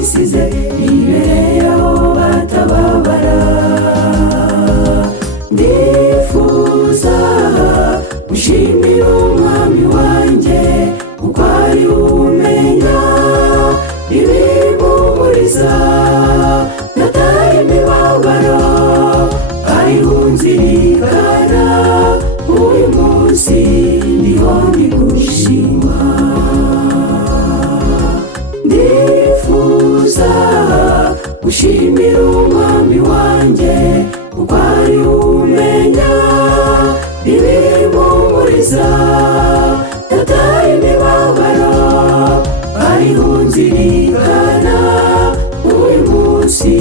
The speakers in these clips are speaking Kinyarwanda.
bisize bibereye aho batababara. Ndifuza gushimira umwami wanjye kuko ari umenya ibimpumuriza, nataye imibabaro ariho nzirikana. Uyu munsi ndiho ndi gushima. Ndifuza gushimira umwami wanjye kuko ari umenya ibimpumuriza, nataye imibabaro ariho nzirikana. Uyu munsi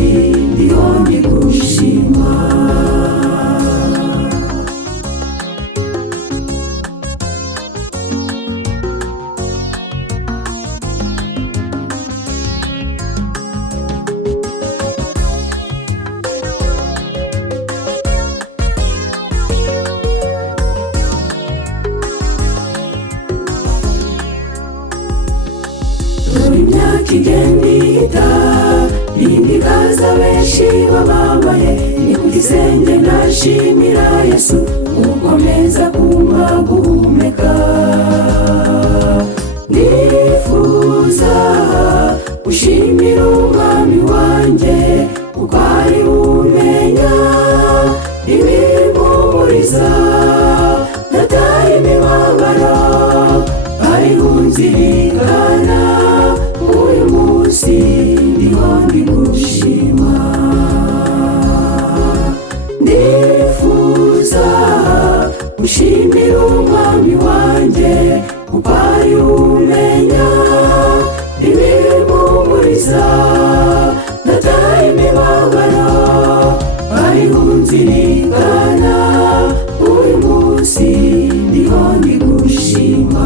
ndiho ndi gushima. Imyaka igenda ihita indi ikaza, benshi bababaye. Ni ku gisenge nashimira Yesu ukomeza kumpa guhumeka. Ndifuza gushimira umwami wanjye kuko ari umenya ibimpumuriza, nataye imibabaro ariho nzirikana. Uyu munsi ndiho ndi gushima. Ndifuza gushimira umwami wanjye kuko ari umenya ibimpumuriza, nataye imibabaro ariho nzirikana. Uyu munsi ndiho ndi gushima.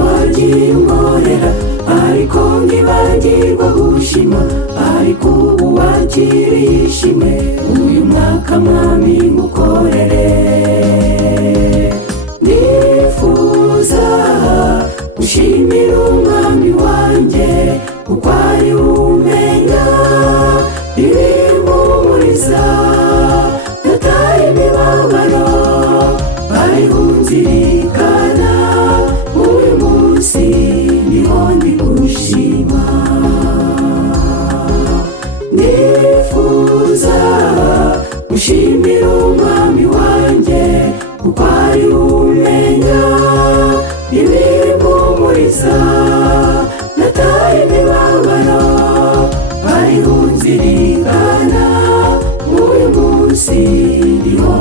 Wagiye unkorera ariko ntibagirwa gushima, ariko ubu wakiriye ishimwe. Uyu mwaka mwami ngukorere. Ndifuza gushimira umwami wanjye kuko ari umenya ibimpumuriza, nataye imibabaro ariho nzirikana. Uyu munsi ndiho ndi gushima. Ndifuza gushimira umwami wanjye kuko ari umenya ibimpumuriza, nataye imibabaro ariho nzirikana. Uyu munsi ndiho